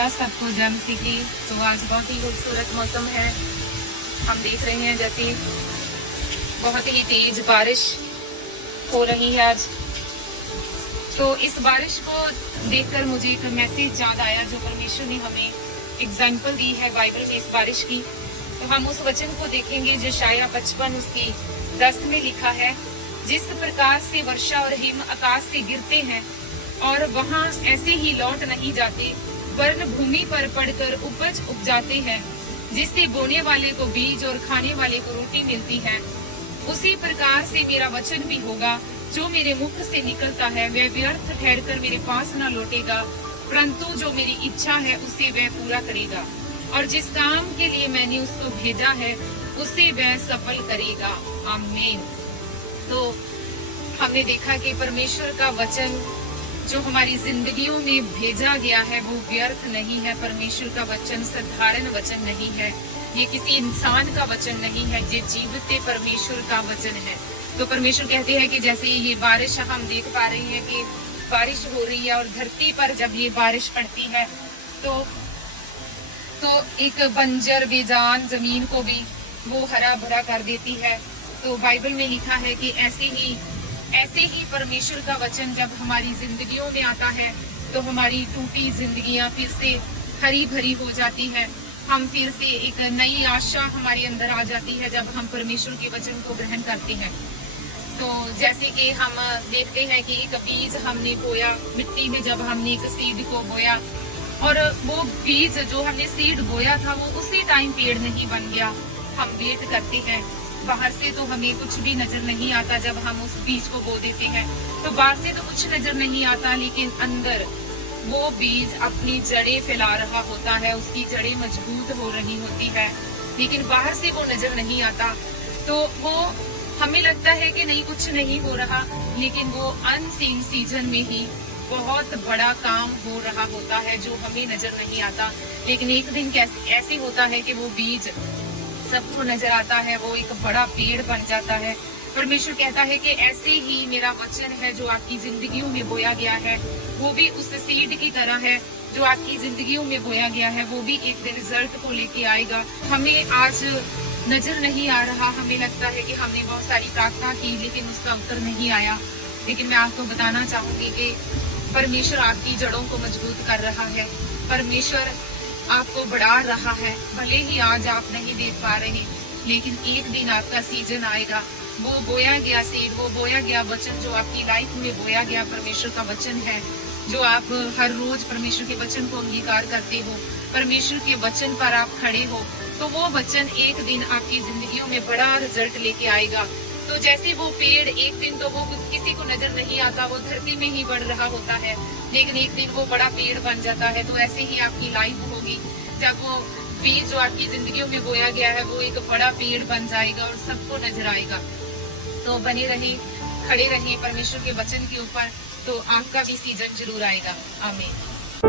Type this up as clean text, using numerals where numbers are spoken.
Hallelujah, सबको जय मसीह की। तो आज बहुत ही खूबसूरत मौसम है। हम देख रहे हैं जैसे बहुत ही तेज बारिश हो रही है आज। तो इस बारिश को देखकर मुझे एक मैसेज याद आया जो परमेश्वर ने हमें एग्जाम्पल दी है बाइबल में इस बारिश की। तो हम उस वचन को देखेंगे जो यशायाह 55 उसकी 10 में लिखा है, जिस प्रकार से वर्षा और हिम आकाश से गिरते हैं और वहां ऐसे ही लौट नहीं जाते, वरन भूमि पर पड़कर उपज उपजाते हैं, जिससे बोने वाले को बीज और खाने वाले को रोटी मिलती है, उसी प्रकार से मेरा वचन भी होगा जो मेरे मुख से निकलता है। वह व्यर्थ ठहरकर मेरे पास न लौटेगा, परंतु जो मेरी इच्छा है उसे वह पूरा करेगा, और जिस काम के लिए मैंने उसको भेजा है उसे वह सफल करेगा। आमीन। तो हमने देखा कि परमेश्वर का वचन जो हमारी जिंदगियों में भेजा गया है वो व्यर्थ नहीं है। परमेश्वर का वचन साधारण वचन नहीं है, ये किसी इंसान का वचन नहीं है, ये जीवित परमेश्वर का वचन है। तो परमेश्वर कहते हैं कि जैसे ये बारिश हम देख पा रहे हैं कि बारिश हो रही है और धरती पर जब ये बारिश पड़ती है तो एक बंजर बेजान जमीन को भी वो हरा भरा कर देती है। तो बाइबल में लिखा है कि ऐसे ही परमेश्वर का वचन जब हमारी जिंदगियों में आता है तो हमारी टूटी जिंदगियां फिर से हरी भरी हो जाती है। हम फिर से एक नई आशा हमारे अंदर आ जाती है जब हम परमेश्वर के वचन को ग्रहण करते हैं। तो जैसे कि हम देखते हैं कि एक बीज हमने बोया मिट्टी में, जब हमने एक सीड को बोया और वो बीज जो हमने सीड बोया था वो उसी टाइम पेड़ नहीं बन गया। हम वेट करते हैं, बाहर से तो हमें कुछ भी नजर नहीं आता जब हम उस बीज को बो देते हैं, तो बाहर से तो कुछ नजर नहीं आता, लेकिन अंदर वो बीज अपनी जड़ें फैला रहा होता है, उसकी जड़ें मजबूत हो रही होती है, लेकिन बाहर से वो नजर नहीं आता। तो वो हमें लगता है कि नहीं कुछ नहीं हो रहा, लेकिन वो अनसीन सीजन में ही बहुत बड़ा काम हो रहा होता है जो हमें नजर नहीं आता। लेकिन एक दिन ऐसे होता है कि वो बीज सबको नजर आता है, वो एक बड़ा पेड़ बन जाता है। परमेश्वर कहता है कि ऐसे ही मेरा वचन है जो आपकी जिंदगियों में बोया गया है, वो भी उस सीड की तरह है जो आपकी जिंदगियों में बोया गया है, वो भी एक दिन रिजल्ट को लेके आएगा। हमें आज नजर नहीं आ रहा, हमें लगता है कि हमने बहुत सारी प्रार्थना की लेकिन उसका उत्तर नहीं आया, लेकिन मैं आपको बताना चाहूंगी कि परमेश्वर आपकी जड़ों को मजबूत कर रहा है, परमेश्वर आपको बढ़ा रहा है। भले ही आज आप नहीं देख पा रहे, लेकिन एक दिन आपका सीजन आएगा। वो बोया गया सीड, वो बोया गया वचन जो आपकी लाइफ में बोया गया परमेश्वर का वचन है, जो आप हर रोज परमेश्वर के वचन को अंगीकार करते हो, परमेश्वर के वचन पर आप खड़े हो, तो वो वचन एक दिन आपकी जिंदगियों में बड़ा रिजल्ट लेके आएगा। तो जैसे वो पेड़ एक दिन तो वो किसी को नजर नहीं आता, वो धरती में ही बढ़ रहा होता है, लेकिन एक दिन वो बड़ा पेड़ बन जाता है। तो ऐसे ही आपकी लाइफ होगी, जब वो बीज जो आपकी जिंदगियों में बोया गया है वो एक बड़ा पेड़ बन जाएगा और सबको नजर आएगा। तो बने रहे, खड़े रहे परमेश्वर के वचन के ऊपर, तो आपका भी सीजन जरूर आएगा। आमीन।